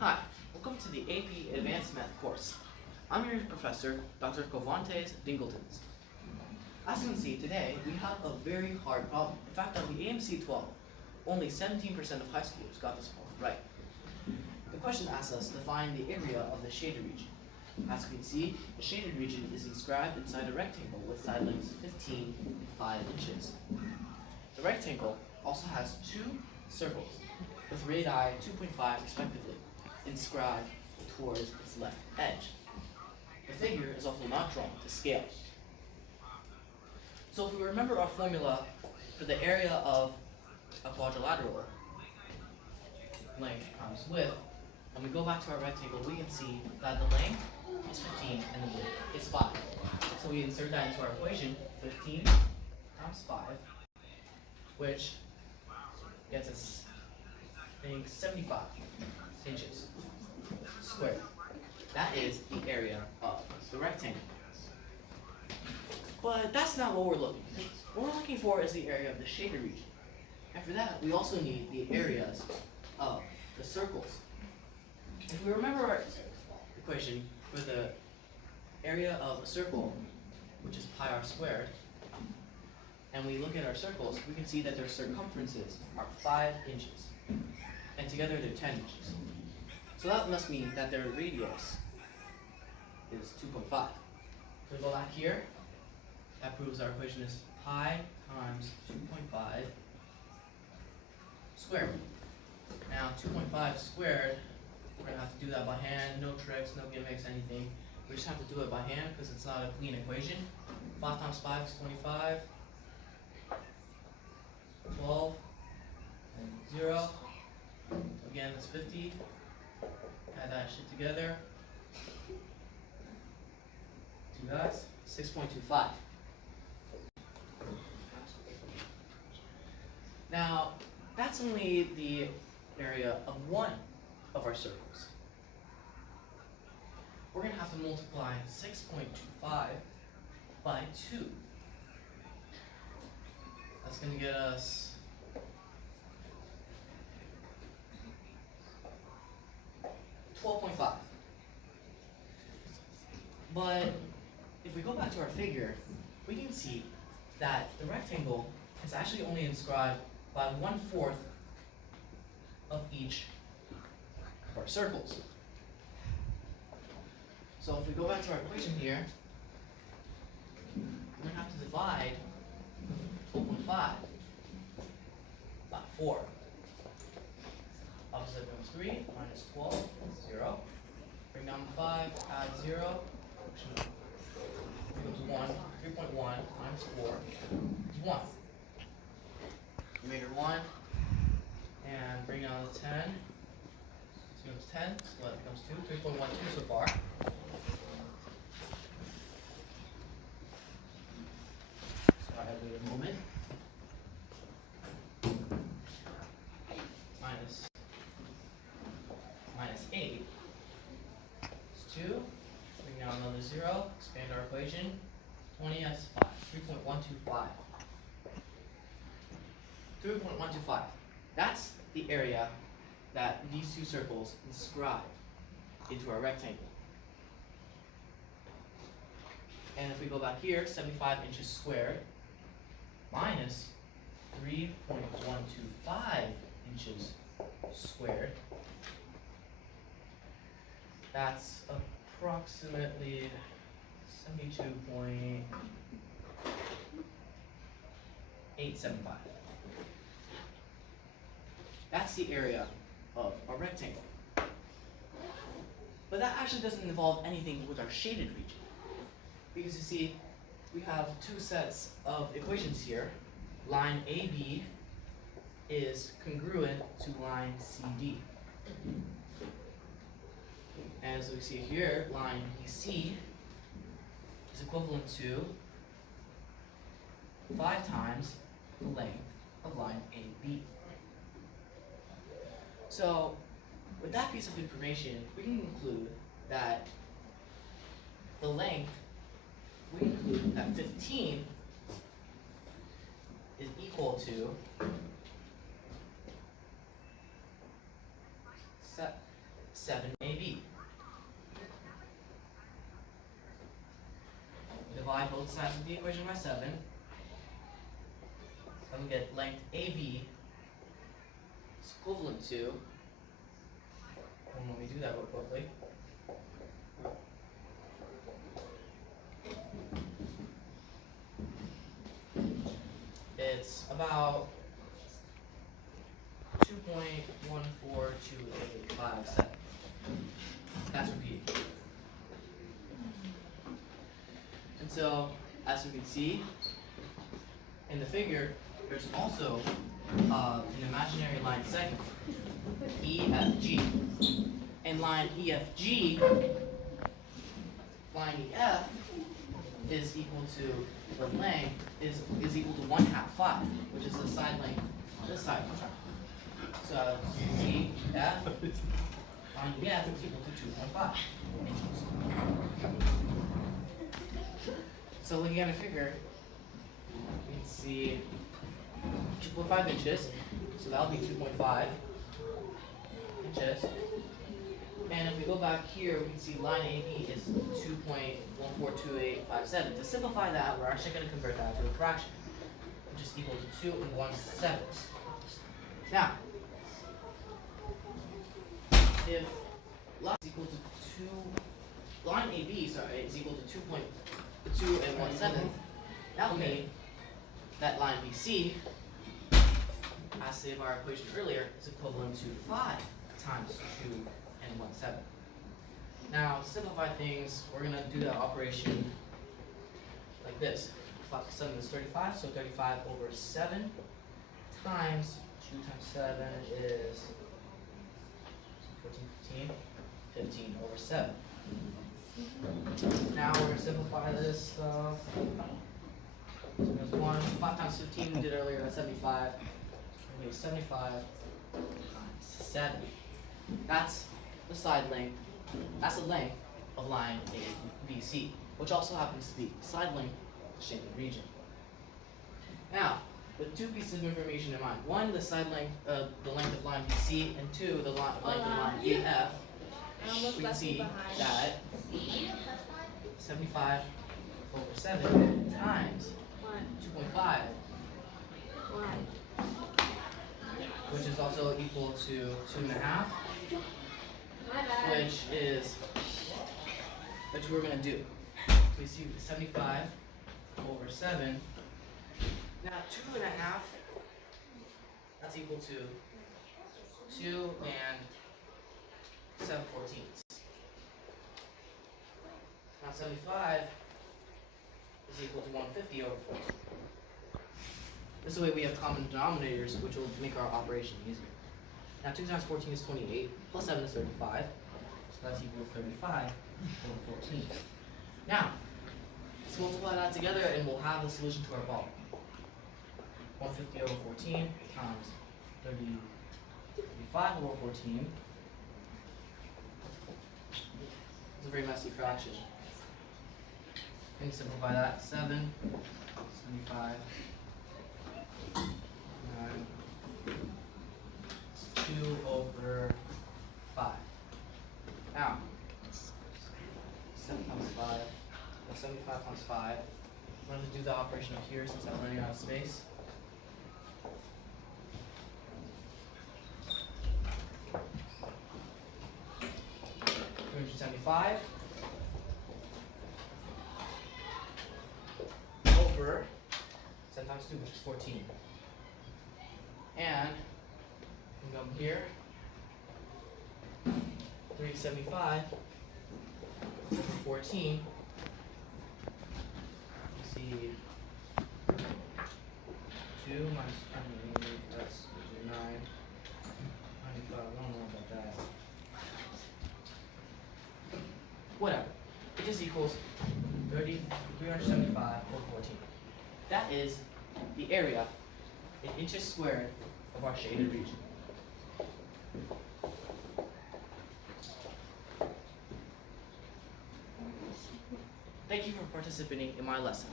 Hi, welcome to the AP Advanced Math course. I'm your professor, Dr. Covantes Dingleton. As you can see, today we have a very hard problem. In fact, on the AMC 12, only 17% of high schoolers got this problem right. The question asks us to find the area of the shaded region. As you can see, the shaded region is inscribed inside a rectangle with side lengths 15 and 5 inches. The rectangle also has two circles with radii 2.5 respectively, inscribed towards its left edge. The figure is also not drawn to scale. So if we remember our formula for the area of a quadrilateral, length times width, and we go back to our rectangle, we can see that the length is 15 and the width is 5. So we insert that into our equation, 15 times 5, which gets us, I think, 75 inches squared. That is the area of the rectangle. But that's not what we're looking for. What we're looking for is the area of the shaded region. And for that, we also need the areas of the circles. If we remember our equation for the area of a circle, which is pi r squared, and we look at our circles, we can see that their circumferences are 5 inches. And together they're 10 inches. So that must mean that their radius is 2.5. So we go back here, that proves our equation is pi times 2.5 squared. Now 2.5 squared, we're going to have to do that by hand, no tricks, no gimmicks, anything. We just have to do it by hand because it's not a clean equation. 5 times 5 is 25, 12, and 0. Again, that's 50. Add that shit together. Two guys, 6.25. Now, that's only the area of one of our circles. We're going to have to multiply 6.25 by 2. That's going to get us 12.5. But if we go back to our figure, we can see that the rectangle is actually only inscribed by 1/4 of each of our circles. So if we go back to our equation here, we're going to have to divide 12.5 by 4. Opposite becomes 3, minus 12, 0. Bring down the 5, add 0, which becomes 1. 3.1 minus 4 is 1. Remainder 1, and bring down the 10. This becomes 10, so that becomes 2. 3.12 so far. So I have to wait a moment. Minus 8 is 2. Bring down another 0. Expand our equation. 20, that's 5. 3.125. 3.125. That's the area that these two circles inscribe into our rectangle. And if we go back here, 75 inches squared minus 3.125 inches squared. That's approximately 72.875. That's the area of a rectangle. But that actually doesn't involve anything with our shaded region. Because you see, we have two sets of equations here. Line AB is congruent to line CD. And as we see here, line BC is equivalent to 5 times the length of line AB. So, with that piece of information, we can conclude that the length, we can conclude that 15 is equal to 7 7AB. Divide both sides of the equation by 7. And we get length AB is equivalent to, and let me do that real quickly. It's about 2.142857. That's repeated. And so, as we can see in the figure, there's also an imaginary line segment, EFG. And line EFG, line EF is equal to the length is equal to 1/2 phi, which is the side length on this side of the triangle. So as you see, F on EF is equal to 2.5 inches. So looking at a figure, we can see 2.5 inches, so that'll be 2.5 inches. And if we go back here, we can see line AB is 2.142857. To simplify that, we're actually going to convert that to a fraction, which is equal to 2 1/7. Now, if line is equal to 2, line AB, sorry, is equal to 2 1/7, that will mean that line BC, as stated by our equation earlier, is equivalent to 5 times 2 1/7. Now, to simplify things, we're going to do that operation like this. 5 to 7 is 35, so 35 over 7 times 2 times 7 is 14, 15 over 7. Now we're going to simplify this stuff. So there's 1, 5 times 15 we did earlier, that's 75. We need 75 times 7. That's the side length, that's the length of line ABC, which also happens to be side length of the shaded region. Now, with two pieces of information in mind: one, the side length, the length of line BC, and two, the length of line EF. We can see that 75 over 7 times 2.5, which is also equal to 2.5. Which we're going to do. So we see 75 over 7. Now 2.5, that's equal to 2 7/14. Now 75 is equal to 150 over 14. This way we have common denominators, which will make our operation easier. Now 2 times 14 is 28, plus 7 is 35, so that's equal to 35 over 14. Now, let's multiply that together and we'll have the solution to our problem. 150 over 14 times 35 over 14 is a very messy fraction. We can simplify that. 7, 75, 9, 2 over 5. Now, 7 times 5, 75 times 5. I'm going to do the operation up here since I'm running out of space. $375 over 7 times 2, which is 14. And we come here, 375 over 14. You see 2 minus 28, that's 9. 95, I don't know about that. Whatever. It just equals 375 over 14. That is the area in inches squared of our shaded region. Thank you for participating in my lesson.